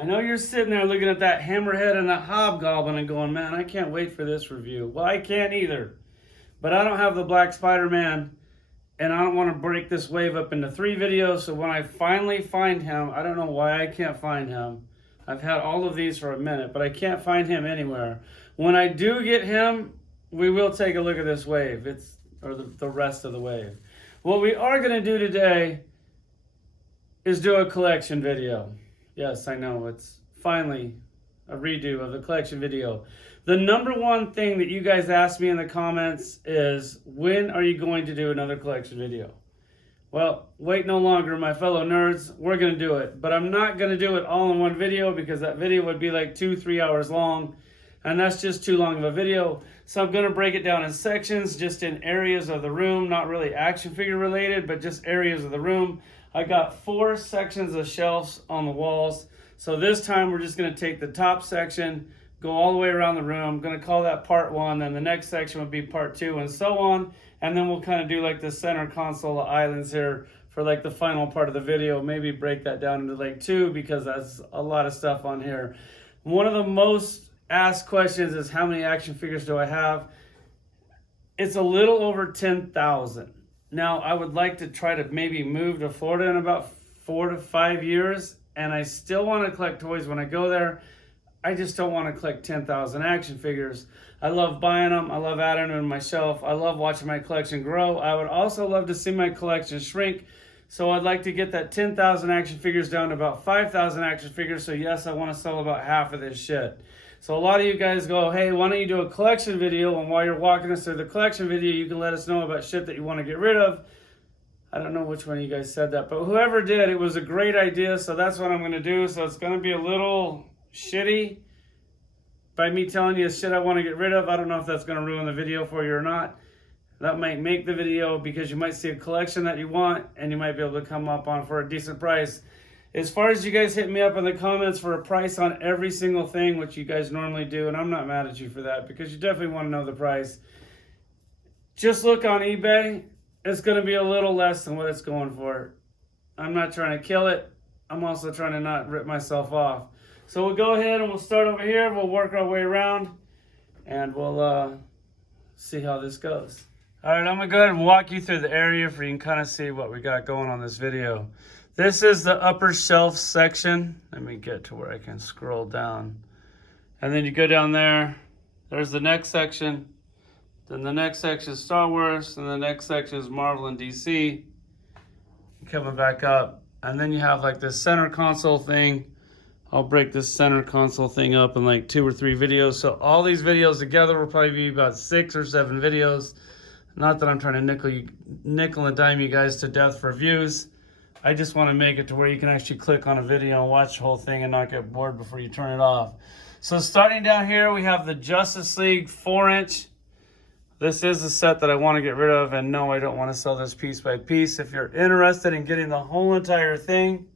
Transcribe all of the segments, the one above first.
I know you're sitting there looking at that hammerhead and that hobgoblin and going, man, I can't wait for this review. Well, I can't either. But I don't have the Black Spider-Man, and I don't want to break this wave up into 3 videos, so when I finally find him, I don't know why I can't find him. I've had all of these for a minute, but I can't find him anywhere. When I do get him, we will take a look at this wave, or the rest of the wave. What we are going to do today is do a collection video. Yes, I know, it's finally a redo of the collection video. The number one thing that you guys ask me in the comments is, when are you going to do another collection video? Well, wait no longer, my fellow nerds. We're going to do it. But I'm not going to do it all in one video, because that video would be like 2-3 hours long. And that's just too long of a video. So I'm going to break it down in sections, just in areas of the room, not really action figure related, but just areas of the room. I got 4 sections of shelves on the walls. So this time we're just going to take the top section, go all the way around the room. I'm going to call that part 1, and the next section would be part 2, and so on. And then we'll kind of do like the center console of islands here for like the final part of the video. Maybe break that down into like 2, because that's a lot of stuff on here. One of the most asked questions is, how many action figures do I have? It's a little over 10,000. Now, I would like to try to maybe move to Florida in about 4 to 5 years, and I still want to collect toys when I go there. I just don't want to collect 10,000 action figures. I love buying them. I love adding them to my shelf. I love watching my collection grow. I would also love to see my collection shrink. So I'd like to get that 10,000 action figures down to about 5,000 action figures. So yes, I want to sell about half of this shit. So a lot of you guys go, hey, why don't you do a collection video? And while you're walking us through the collection video, you can let us know about shit that you want to get rid of. I don't know which one of you guys said that, but whoever did, it was a great idea. So that's what I'm going to do. So it's going to be a little shitty by me telling you shit I want to get rid of. I don't know if that's going to ruin the video for you or not. That might make the video, because you might see a collection that you want and you might be able to come up on for a decent price. As far as you guys hit me up in the comments for a price on every single thing, which you guys normally do, and I'm not mad at you for that, because you definitely want to know the price. Just look on eBay. It's going to be a little less than what it's going for. I'm not trying to kill it. I'm also trying to not rip myself off. So we'll go ahead and we'll start over here. We'll work our way around, and we'll see how this goes. All right, I'm going to go ahead and walk you through the area for you can kind of see what we got going on this video. This is the upper shelf section. Let me get to where I can scroll down. And then you go down there. There's the next section. Then the next section is Star Wars. And the next section is Marvel and DC. Coming back up. And then you have like this center console thing. I'll break this center console thing up in like 2 or 3 videos. So all these videos together will probably be about 6 or 7 videos. Not that I'm trying to nickel and dime you guys to death for views. I just want to make it to where you can actually click on a video and watch the whole thing and not get bored before you turn it off. So starting down here, we have the Justice League 4-inch. This is the set that I want to get rid of, and no, I don't want to sell this piece by piece. If you're interested in getting the whole entire thing,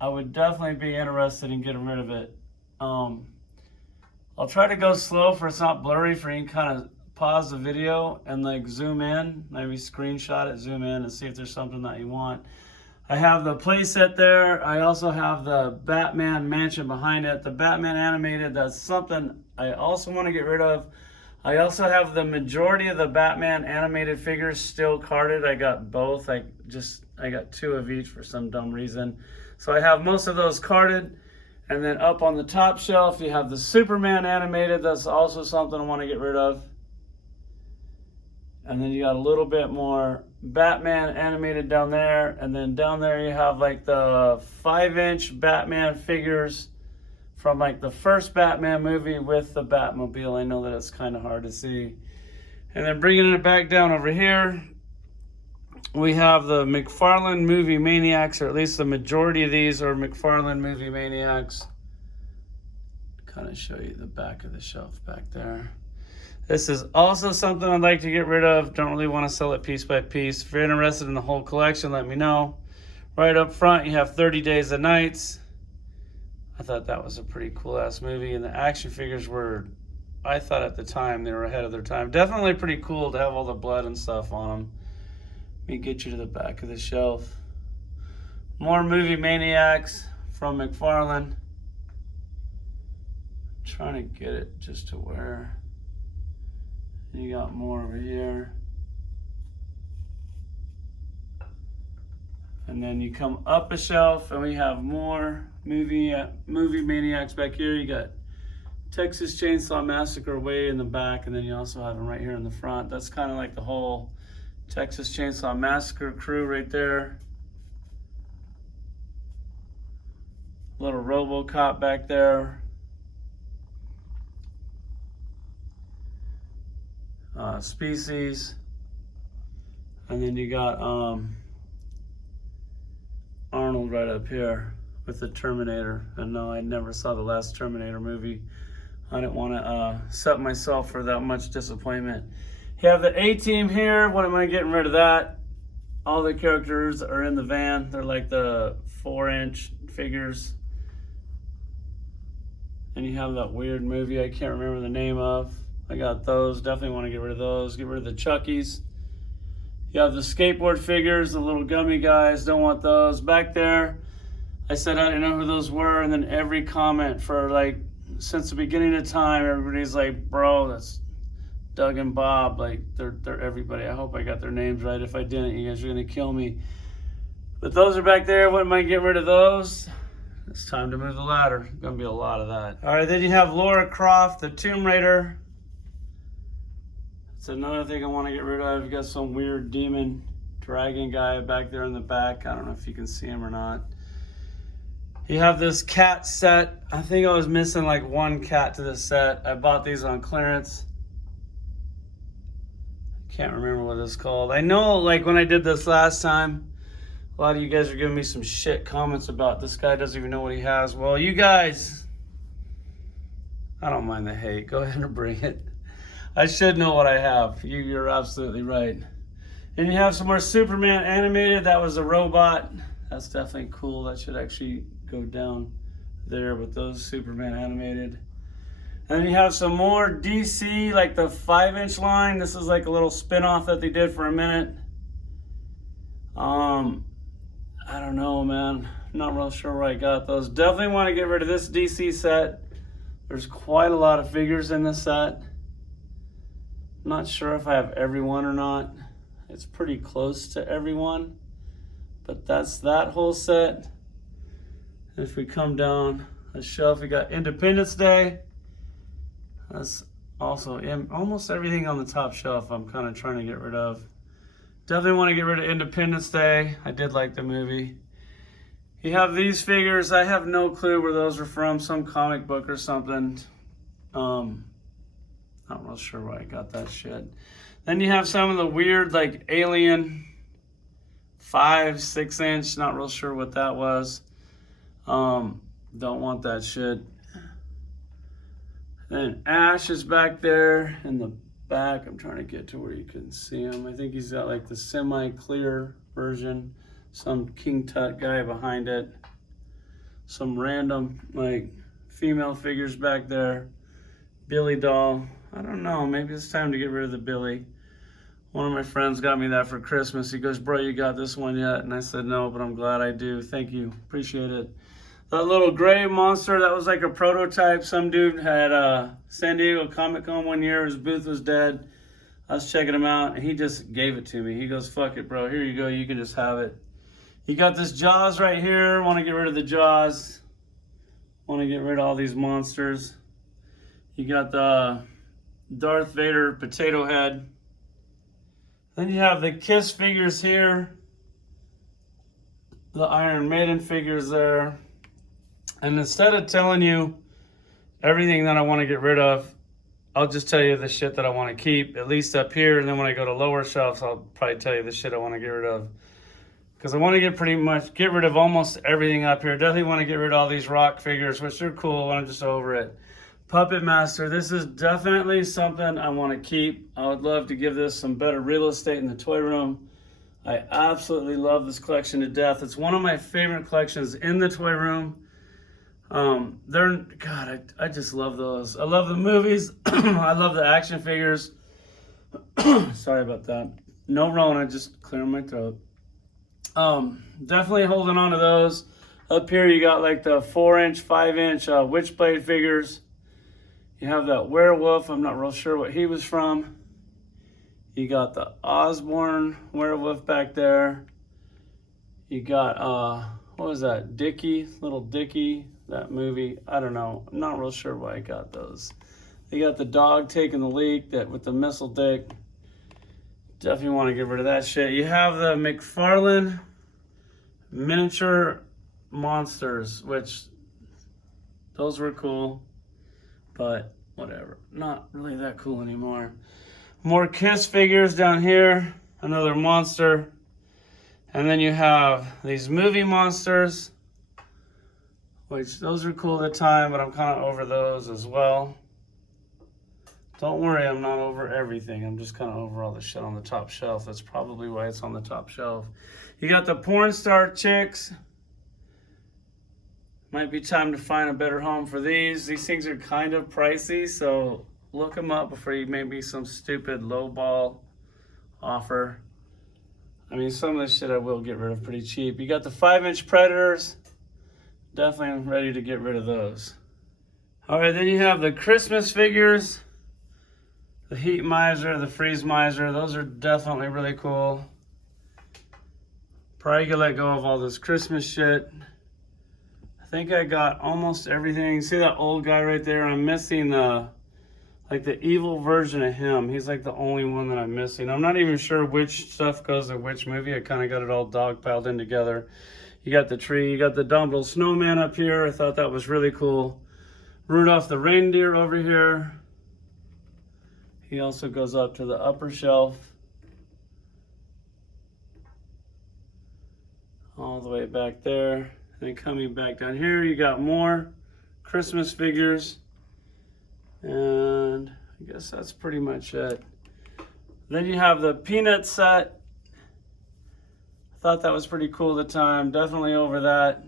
I would definitely be interested in getting rid of it. I'll try to go slow for it's not blurry, for you can kind of pause the video and like zoom in, maybe screenshot it, zoom in and see if there's something that you want. I have the playset there. I also have the Batman mansion behind it. The Batman animated, that's something I also want to get rid of. I also have the majority of the Batman animated figures still carded. I got both. I got 2 of each for some dumb reason. So I have most of those carded. And then up on the top shelf, you have the Superman animated. That's also something I want to get rid of. And then you got a little bit more Batman animated down there. And then down there you have like the 5-inch Batman figures from like the first Batman movie with the Batmobile. I know that it's kind of hard to see. And then bringing it back down over here, we have the McFarlane movie Maniacs, or at least the majority of these are McFarlane movie Maniacs. Kind of show you the back of the shelf back there. This is also something I'd like to get rid of. Don't really want to sell it piece by piece. If you're interested in the whole collection, let me know. Right up front, you have 30 Days and Nights. I thought that was a pretty cool ass movie, and the action figures were, I thought at the time, they were ahead of their time. Definitely pretty cool to have all the blood and stuff on them. Let me get you to the back of the shelf. More movie Maniacs. from McFarlane. Trying to get it just to where you got more over here. And then you come up a shelf and we have more movie Maniacs back here. You got Texas Chainsaw Massacre way in the back, and then you also have them right here in the front. That's kind of like the whole Texas Chainsaw Massacre crew right there. Little RoboCop back there. Species. And then you got Arnold right up here with the Terminator. And no, I never saw the last Terminator movie. I didn't want to set myself for that much disappointment. You have the A-Team here. What am I getting rid of that? All the characters are in the van. They're like the 4-inch figures. And you have that weird movie I can't remember the name of. I got those. Definitely want to get rid of those. Get rid of the Chuckies. You have the skateboard figures, the little gummy guys. Don't want those. Back there, I said I didn't know who those were. And then every comment for like, since the beginning of time, everybody's like, bro, that's Doug and Bob. Like, they're everybody. I hope I got their names right. If I didn't, you guys are going to kill me. But those are back there. What am I getting rid of those? It's time to move the ladder. Going to be a lot of that. All right, then you have Lara Croft, the Tomb Raider. That's another thing I want to get rid of. You got some weird demon dragon guy back there in the back. I don't know if you can see him or not. You have this cat set. I think I was missing like one cat to this set. I bought these on clearance. Can't remember what it's called. I know like when I did this last time, a lot of you guys are giving me some shit comments about this guy doesn't even know what he has. Well, you guys, I don't mind the hate. Go ahead and bring it. I should know what I have. You're absolutely right. And you have some more Superman animated. That was a robot. That's definitely cool. That should actually go down there with those Superman animated. And then you have some more DC, like the 5-inch line. This is like a little spin-off that they did for a minute. I don't know, man. I'm not real sure where I got those. Definitely want to get rid of this DC set. There's quite a lot of figures in this set. Not sure if I have everyone or not. It's pretty close to everyone. But that's that whole set. And if we come down the shelf, we got Independence Day. That's also almost everything on the top shelf I'm kind of trying to get rid of. Definitely want to get rid of Independence Day. I did like the movie. You have these figures. I have no clue where those are from. Some comic book or something. Not real sure where I got that shit. Then you have some of the weird like Alien 5-6-inch. Not real sure what that was. Don't want that shit. Then Ash is back there in the back. I'm trying to get to where you can see him. I think he's got like the semi-clear version. Some King Tut guy behind it. Some random like female figures back there. Billy doll. I don't know. Maybe it's time to get rid of the Billy. One of my friends got me that for Christmas. He goes, bro, you got this one yet? And I said, no, but I'm glad I do. Thank you. Appreciate it. That little gray monster, that was like a prototype. Some dude had San Diego Comic-Con one year. His booth was dead. I was checking him out, and he just gave it to me. He goes, fuck it, bro. Here you go. You can just have it. You got this Jaws right here. Want to get rid of the Jaws. Want to get rid of all these monsters. You got the Darth Vader potato head. Then you have the Kiss figures here. The Iron Maiden figures there. And instead of telling you everything that I want to get rid of, I'll just tell you the shit that I want to keep, at least up here. And then when I go to lower shelves, I'll probably tell you the shit I want to get rid of. Because I want to get rid of almost everything up here. Definitely want to get rid of all these rock figures, which are cool, and I'm just over it. Puppet Master, this is definitely something I want to keep. I would love to give this some better real estate in the toy room. I absolutely love this collection to death. It's one of my favorite collections in the toy room. I just love those. I love the movies. I love the action figures. Sorry about that. No Rona, just clearing my throat. Definitely holding on to those. Up here you got like the 4-inch, 5-inch Witchblade figures. You have that werewolf. I'm not real sure what he was from. You got the Osborne werewolf back there. You got, what was that? Dickie, little Dickie, that movie. I don't know. I'm not real sure why I got those. You got the dog taking the leak that with the missile dick. Definitely want to get rid of that shit. You have the McFarlane miniature monsters, which those were cool, but whatever. Not really that cool anymore. More Kiss figures down here. Another monster. And then you have these movie monsters, which those are cool at the time, but I'm kind of over those as well. Don't worry, I'm not over everything. I'm just kind of over all the shit on the top shelf. That's probably why it's on the top shelf. You got the porn star chicks. Might be time to find a better home for these. These things are kind of pricey, so look them up before you maybe some stupid lowball offer. I mean, some of this shit I will get rid of pretty cheap. You got the 5-inch Predators. Definitely I'm ready to get rid of those. All right, then you have the Christmas figures. The Heat Miser, the Freeze Miser, those are definitely really cool. Probably gonna let go of all this Christmas shit. I think I got almost everything. See that old guy right there? I'm missing the evil version of him. He's like the only one that I'm missing. I'm not even sure which stuff goes to which movie. I kind of got it all dog piled in together. You got the tree, you got the dumb little snowman up here. I thought that was really cool. Rudolph the reindeer over here. He also goes up to the upper shelf. All the way back there. And then coming back down here, you got more Christmas figures. And I guess that's pretty much it. Then you have the Peanut set. I thought that was pretty cool at the time. Definitely over that.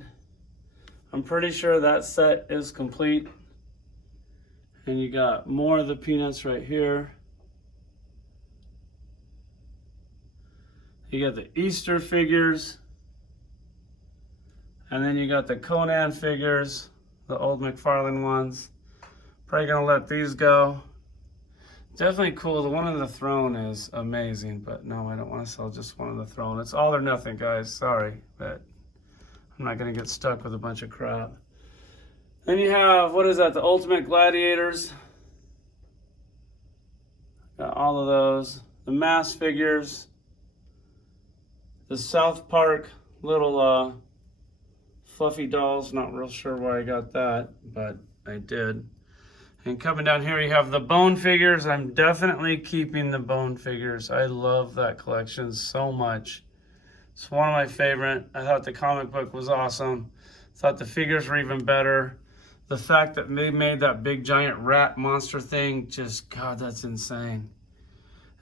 I'm pretty sure that set is complete. And you got more of the Peanuts right here. You got the Easter figures. And then you got the Conan figures, the old McFarlane ones. Probably gonna let these go. Definitely cool. The one on the throne is amazing, but no, I don't want to sell just one on the throne. It's all or nothing, guys. Sorry, but I'm not gonna get stuck with a bunch of crap. Then you have, what is that? The Ultimate Gladiators. Got all of those. The Mass figures. The South Park little fluffy dolls. Not real sure why I got that, but I did. And coming down here, you have the Bone figures. I'm definitely keeping the Bone figures. I love that collection so much. It's one of my favorite. I thought the comic book was awesome. Thought the figures were even better. The fact that they made that big giant rat monster thing, just, God, that's insane.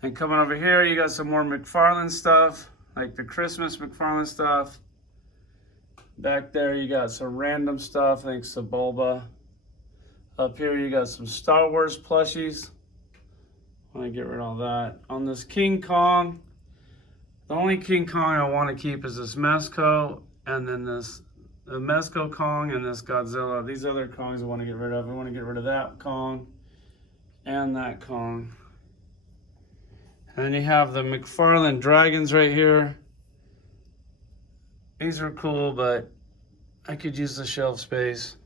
And coming over here, you got some more McFarlane stuff, like the Christmas McFarlane stuff. Back there, you got some random stuff, I think Sebulba. Up here, you got some Star Wars plushies. I want to get rid of all that. On this King Kong, the only King Kong I want to keep is this Mesco, and then the Mesco Kong and this Godzilla. These other Kongs I want to get rid of. I want to get rid of that Kong and that Kong. And then you have the McFarlane dragons right here. These are cool, but I could use the shelf space.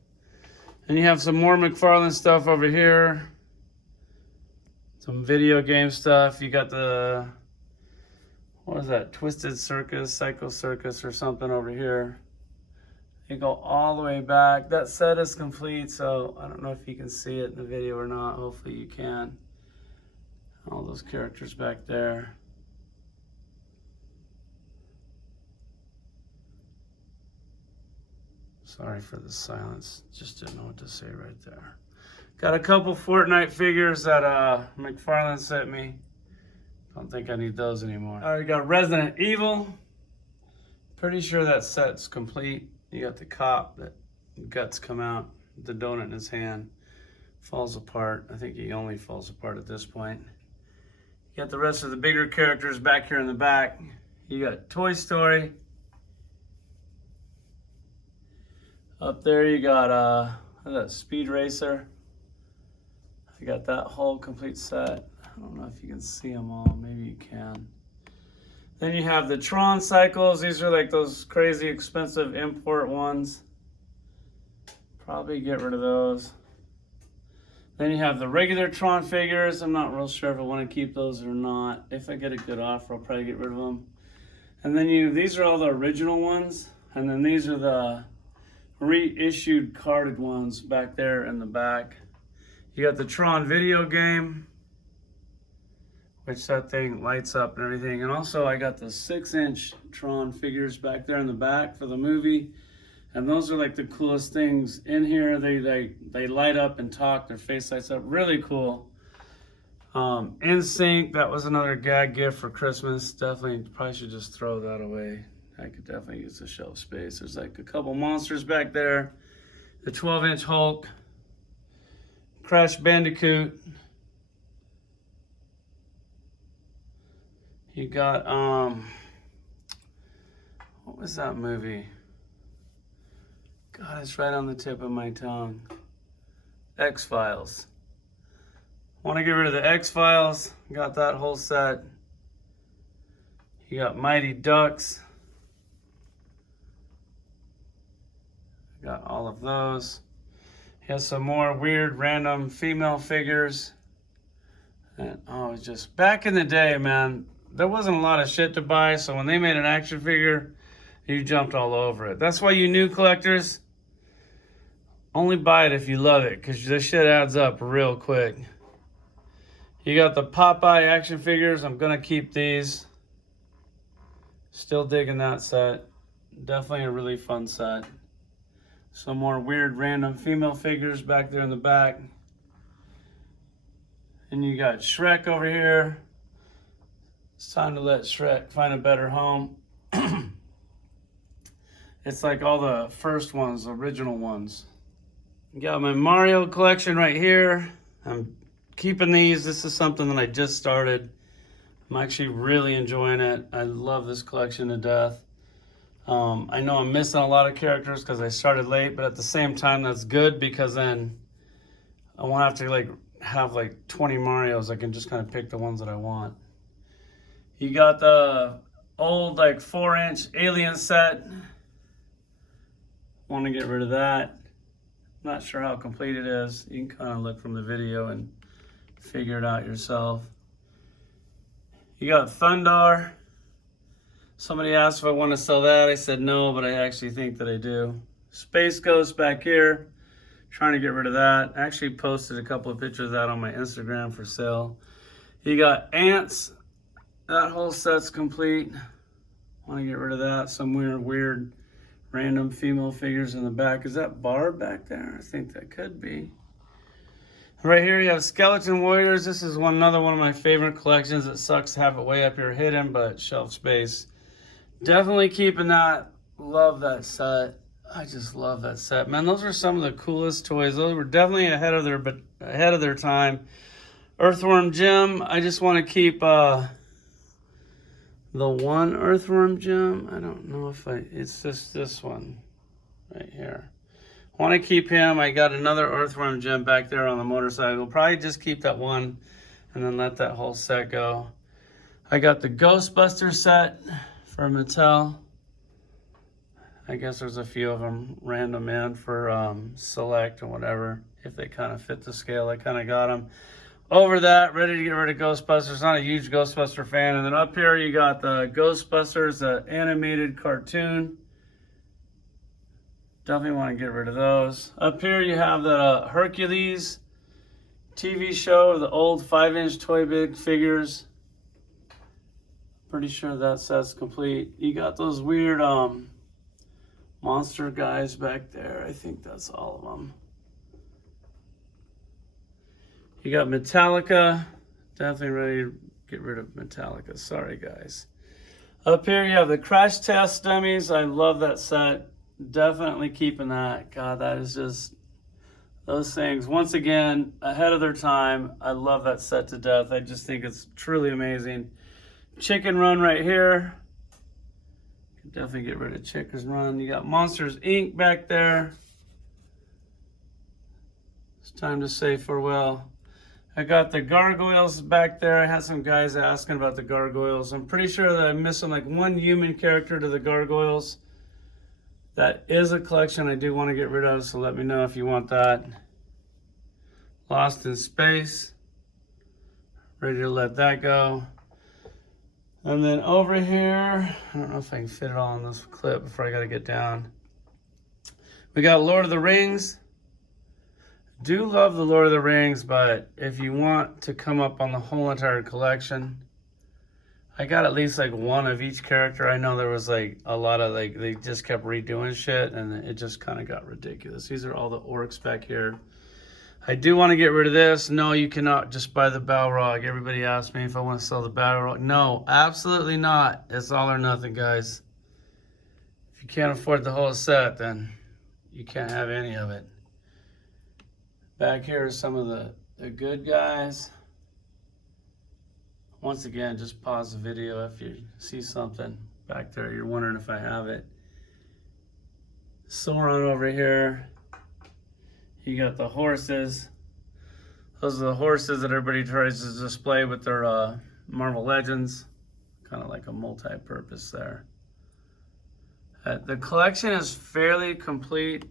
And you have some more McFarlane stuff over here. Some video game stuff. You got the, what is that? Twisted Circus, Psycho Circus or something over here. You go all the way back. That set is complete, so I don't know if you can see it in the video or not. Hopefully you can. All those characters back there. Sorry for the silence. Just didn't know what to say right there. Got a couple Fortnite figures that McFarlane sent me. Don't think I need those anymore. All right, got Resident Evil. Pretty sure that set's complete. You got the cop that guts come out, the donut in his hand, falls apart. I think he only falls apart at this point. You got the rest of the bigger characters back here in the back. You got Toy Story. Up there you got that Speed Racer. I got that whole complete set. I don't know if you can see them all. Maybe you can. Then you have the Tron cycles. These are like those crazy expensive import ones. Probably get rid of those. Then you have the regular Tron figures. I'm not real sure if I want to keep those or not. If I get a good offer, I'll probably get rid of them. And then these are all the original ones. And then these are the reissued carded ones back there in the back. You got the Tron video game, which that thing lights up and everything. And also I got the 6-inch Tron figures back there in the back for the movie. And those are like the coolest things in here. They light up and talk, their face lights up, really cool. NSYNC, that was another gag gift for Christmas. Definitely, probably should just throw that away. I could definitely use the shelf space. There's like a couple monsters back there. The 12-inch Hulk, Crash Bandicoot. You got, what was that movie? God, it's right on the tip of my tongue. X-Files. Want to get rid of the X-Files. Got that whole set. You got Mighty Ducks. Got all of those. He has some more weird random female figures. And oh, it's just back in the day, man, there wasn't a lot of shit to buy, so when they made an action figure, you jumped all over it. That's why you new collectors only buy it if you love it, because this shit adds up real quick. You got the Popeye action figures. I'm gonna keep these. Still digging that set. Definitely a really fun set. Some more weird random female figures back there in the back. And you got Shrek over here. It's time to let Shrek find a better home. It's like all the first ones, original ones. Got my Mario collection right here. I'm keeping these. This is something that I just started. I'm actually really enjoying it. I love this collection to death. I know I'm missing a lot of characters because I started late, but at the same time, that's good because then I won't have to have 20 Marios. I can just kind of pick the ones that I want. You got the old 4-inch Alien set. Want to get rid of that. Not sure how complete it is. You can kind of look from the video and figure it out yourself. You got Thundar. Somebody asked if I want to sell that. I said no, but I actually think that I do. Space Ghost back here. Trying to get rid of that. I actually posted a couple of pictures of that on my Instagram for sale. You got Ants. That whole set's complete. Want to get rid of that. Some weird random female figures in the back. Is that Barb back there? I think that could be. Right here you have Skeleton Warriors. This is another one of my favorite collections. It sucks to have it way up here hidden, but shelf space. Definitely keeping that. Love that set. I just love that set, man. Those are some of the coolest toys. Those were definitely ahead of their time. Earthworm Jim. I just want to keep the one Earthworm Jim. I don't know if it's just this one right here. Want to keep him. I got another Earthworm Jim back there on the motorcycle. Probably just keep that one and then let that whole set go. I got the Ghostbusters set for Mattel. I guess there's a few of them random in for select or whatever. If they kind of fit the scale, I kind of got them. Over that, ready to get rid of Ghostbusters. Not a huge Ghostbuster fan. And then up here you got the Ghostbusters, the animated cartoon. Definitely want to get rid of those. Up here you have the Hercules TV show, the old 5-inch Toy Biz figures. Pretty sure that set's complete. You got those weird monster guys back there. I think that's all of them. You got Metallica. Definitely ready to get rid of Metallica. Sorry, guys. Up here you have the Crash Test dummies. I love that set. Definitely keeping that. God, that is just those things. Once again, ahead of their time. I love that set to death. I just think it's truly amazing. Chicken Run right here. Definitely get rid of Chicken Run. You got Monsters Inc. back there. It's time to say farewell. I got the gargoyles back there. I had some guys asking about the gargoyles. I'm pretty sure that I'm missing like one human character to the gargoyles. That is a collection I do want to get rid of, so let me know if you want that. Lost in Space. Ready to let that go. And then over here, I don't know if I can fit it all in this clip before I got to get down. We got Lord of the Rings. Do love the Lord of the Rings, but if you want to come up on the whole entire collection, I got at least like one of each character. I know there was like a lot of like, they just kept redoing shit and it just kind of got ridiculous. These are all the orcs back here. I do want to get rid of this. No, you cannot just buy the Balrog. Everybody asked me if I want to sell the Balrog. No, absolutely not. It's all or nothing, guys. If you can't afford the whole set, then you can't have any of it. Back here are some of the good guys. Once again, just pause the video if you see something back there. You're wondering if I have it. Sauron over here. You got the horses. Those are the horses that everybody tries to display with their Marvel Legends. Kind of like a multi-purpose there. The collection is fairly complete.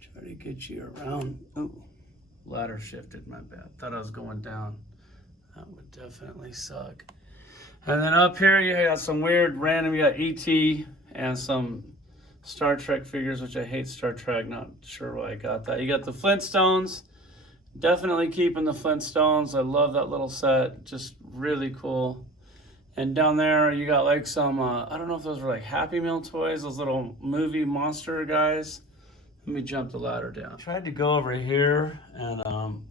Try to get you around. Ooh, ladder shifted, my bad. Thought I was going down. That would definitely suck. And then up here you got some weird random, you got E.T. and some Star Trek figures, which I hate Star Trek, not sure why I got that. You got the Flintstones. Definitely keeping the Flintstones. I love that little set, just really cool. And down there you got like some, I don't know if those were like Happy Meal toys, those little movie monster guys. Let me jump the ladder down. I tried to go over here and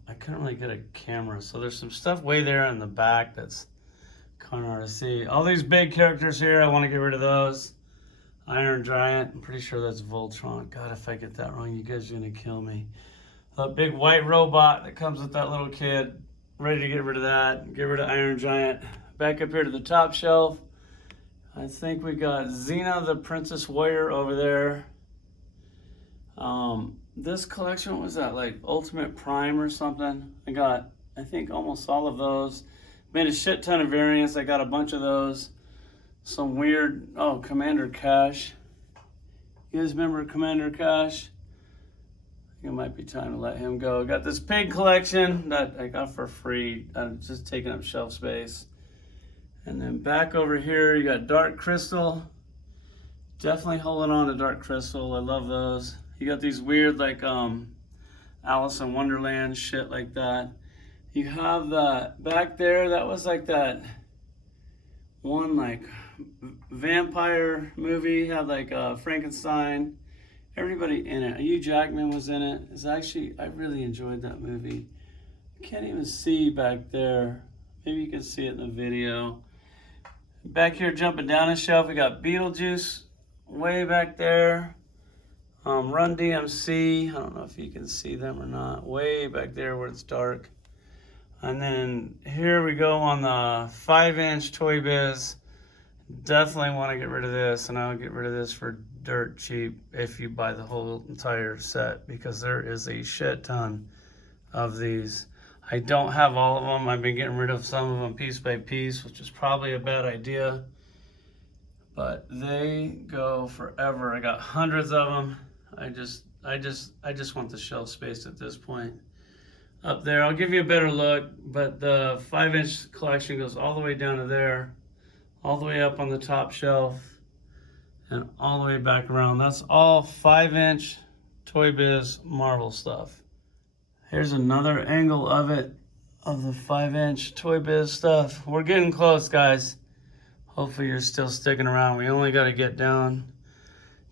I couldn't really get a camera. So there's some stuff way there in the back that's kind of hard to see. All these big characters here, I want to get rid of those. Iron Giant, I'm pretty sure that's Voltron. God, if I get that wrong, you guys are gonna kill me. A big white robot that comes with that little kid. Ready to get rid of that. Get rid of Iron Giant. Back up here to the top shelf. I think we got Xena the Princess Warrior over there. This collection, what was that, like Ultimate Prime or something? I got, I think, almost all of those. Made a shit ton of variants. I got a bunch of those. Some weird, oh, Commander Cash. You guys remember Commander Cash? I think it might be time to let him go. Got this pig collection that I got for free. I'm just taking up shelf space. And then back over here, you got Dark Crystal. Definitely holding on to Dark Crystal. I love those. You got these weird, like, Alice in Wonderland shit like that. You have that back there. That was like that one, like, vampire movie. Had like Frankenstein. Everybody in it. Hugh Jackman was in it. It's actually, I really enjoyed that movie. I can't even see back there. Maybe you can see it in the video. Back here, jumping down a shelf, we got Beetlejuice way back there. Run DMC. I don't know if you can see them or not. Way back there where it's dark. And then here we go on the 5-inch Toy Biz. Definitely want to get rid of this, and I'll get rid of this for dirt cheap if you buy the whole entire set, because there is a shit ton of these. I don't have all of them. I've been getting rid of some of them piece by piece, which is probably a bad idea, but they go forever. I got hundreds of them. I just want the shelf space at this point. Up there, I'll give you a better look, but the 5-inch collection goes all the way down to there, all the way up on the top shelf, and all the way back around. That's all 5-inch Toy Biz Marvel stuff. Here's another angle of it, of the 5-inch Toy Biz stuff. We're getting close, guys. Hopefully you're still sticking around. We only got to get down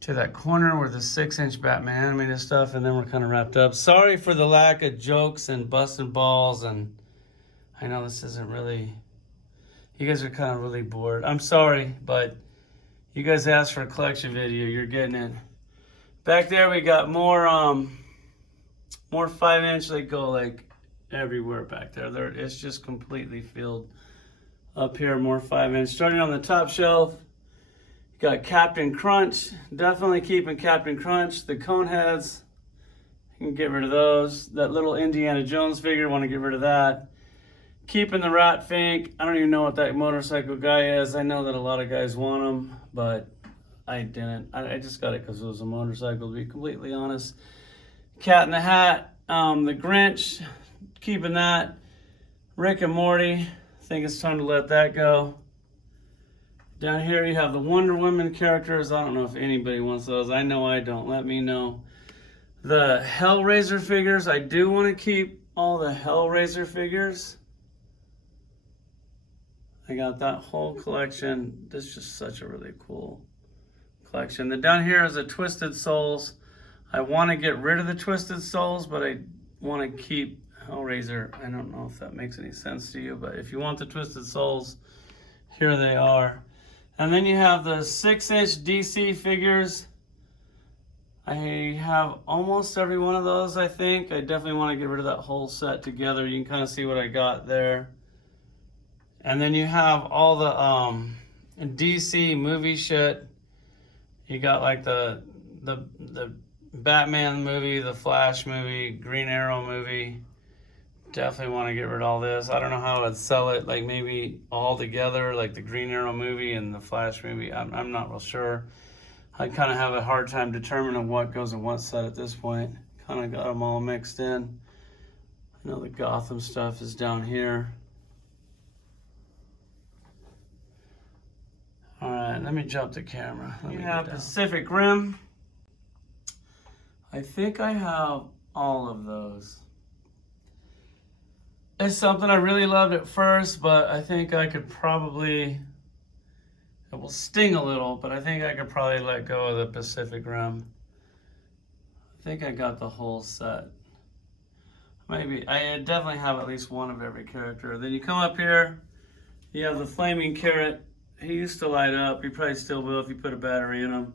to that corner where the 6-inch Batman animated stuff, and then we're kind of wrapped up. Sorry for the lack of jokes and busting balls, and I know this isn't really, you guys are kind of really bored. I'm sorry, but you guys asked for a collection video, you're getting it. Back there we got more 5-inch. They go like everywhere back there. It's just completely filled. Up here, more 5-inch. Starting on the top shelf, you got Captain Crunch. Definitely keeping Captain Crunch. The Coneheads. You can get rid of those. That little Indiana Jones figure, want to get rid of that. Keeping the Rat Fink. I don't even know what that motorcycle guy is. I know that a lot of guys want him, but I didn't. I just got it because it was a motorcycle, to be completely honest. Cat in the Hat. The Grinch. Keeping that. Rick and Morty. I think it's time to let that go. Down here you have the Wonder Woman characters. I don't know if anybody wants those. I know I don't. Let me know. The Hellraiser figures. I do want to keep all the Hellraiser figures. I got that whole collection. This is just such a really cool collection. Then down here is the Twisted Souls. I want to get rid of the Twisted Souls, but I want to keep Hellraiser. I don't know if that makes any sense to you, but if you want the Twisted Souls, here they are. And then you have the 6-inch DC figures. I have almost every one of those, I think. I definitely want to get rid of that whole set together. You can kind of see what I got there. And then you have all the DC movie shit. You got like the Batman movie, the Flash movie, Green Arrow movie. Definitely want to get rid of all this. I don't know how I'd sell it, like maybe all together, like the Green Arrow movie and the Flash movie. I'm not real sure. I kind of have a hard time determining what goes in what set at this point. Kind of got them all mixed in. I know the Gotham stuff is down here. All right, let me jump the camera. You have Pacific Rim. I think I have all of those. It's something I really loved at first, but I think I could probably, it will sting a little, but I think I could probably let go of the Pacific Rim. I think I got the whole set. Maybe, I definitely have at least one of every character. Then you come up here, you have the Flaming Carrot. He used to light up. He probably still will if you put a battery in him.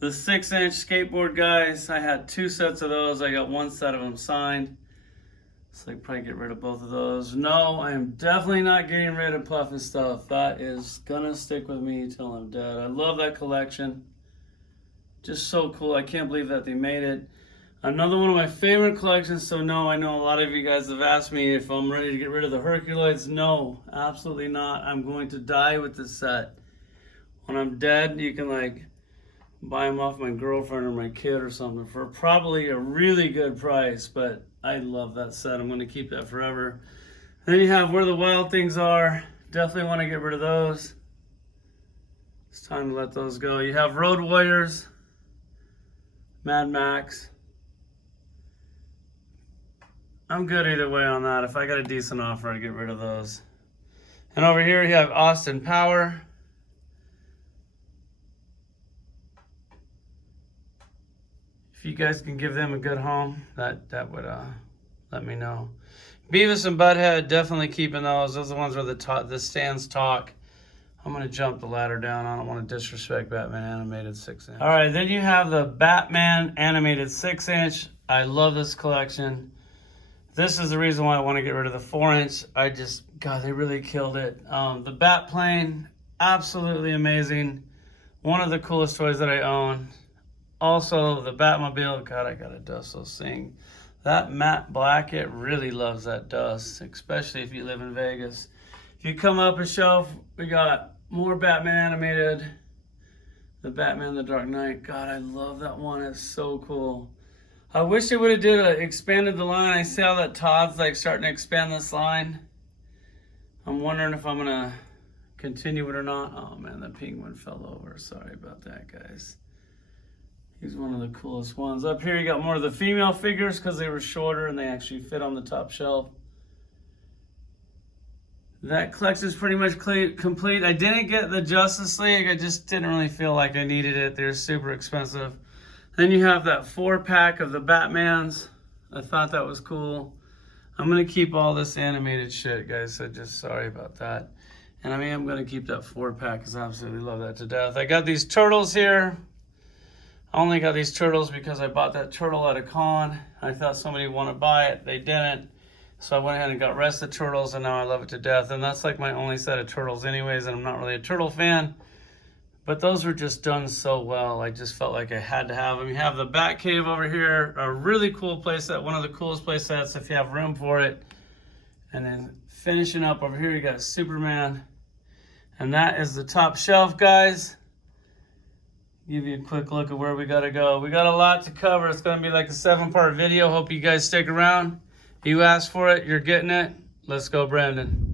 The 6-inch skateboard guys, I had 2 sets of those. I got 1 set of them signed. So I could probably get rid of both of those. No, I am definitely not getting rid of Puff and Stuff. That is gonna stick with me till I'm dead. I love that collection. Just so cool. I can't believe that they made it. Another one of my favorite collections. So no, I know a lot of you guys have asked me if I'm ready to get rid of the Herculoids. No, absolutely not. I'm going to die with this set. When I'm dead, you can like buy them off my girlfriend or my kid or something for probably a really good price, but I love that set. I'm going to keep that forever. Then you have Where the Wild Things Are. Definitely want to get rid of those. It's time to let those go. You have Road Warriors, Mad Max. I'm good either way on that. If I got a decent offer, I'd get rid of those. And over here you have Austin Power. If you guys can give them a good home, that would let me know. Beavis and Butthead, definitely keeping those. Those are the ones where the stands talk. I'm going to jump the ladder down. I don't want to disrespect Batman Animated 6-inch. All right, then you have the Batman Animated 6-inch. I love this collection. This is the reason why I want to get rid of the 4-inch. God, they really killed it. The Bat Plane, absolutely amazing. One of the coolest toys that I own. Also, the Batmobile. God, I gotta dust those things. That matte black, it really loves that dust, especially if you live in Vegas. If you come up a shelf, we got more Batman Animated. The Batman The Dark Knight. God, I love that one. It's so cool. I wish they would have expanded the line. I see how that Todd's like starting to expand this line. I'm wondering if I'm gonna continue it or not. Oh man, the penguin fell over. Sorry about that, guys. He's one of the coolest ones. Up here you got more of the female figures because they were shorter and they actually fit on the top shelf. That collection is pretty much complete. I didn't get the Justice League. I just didn't really feel like I needed it. They're super expensive. Then you have that 4-pack of the Batmans. I thought that was cool. I'm going to keep all this animated shit, guys, so just sorry about that. And I mean, I'm going to keep that 4-pack because I absolutely love that to death. I got these turtles here. I only got these turtles because I bought that turtle at a con. I thought somebody would want to buy it. They didn't. So I went ahead and got the rest of the turtles, and now I love it to death. And that's like my only set of turtles anyways, and I'm not really a turtle fan. But those were just done so well. I just felt like I had to have them. You have the Bat Cave over here, a really cool place set, one of the coolest play sets if you have room for it. And then finishing up over here, you got Superman. And that is the top shelf, guys. Give you a quick look at where we gotta go. We got a lot to cover. It's gonna be like a 7-part video. Hope you guys stick around. You asked for it, you're getting it. Let's go, Brandon.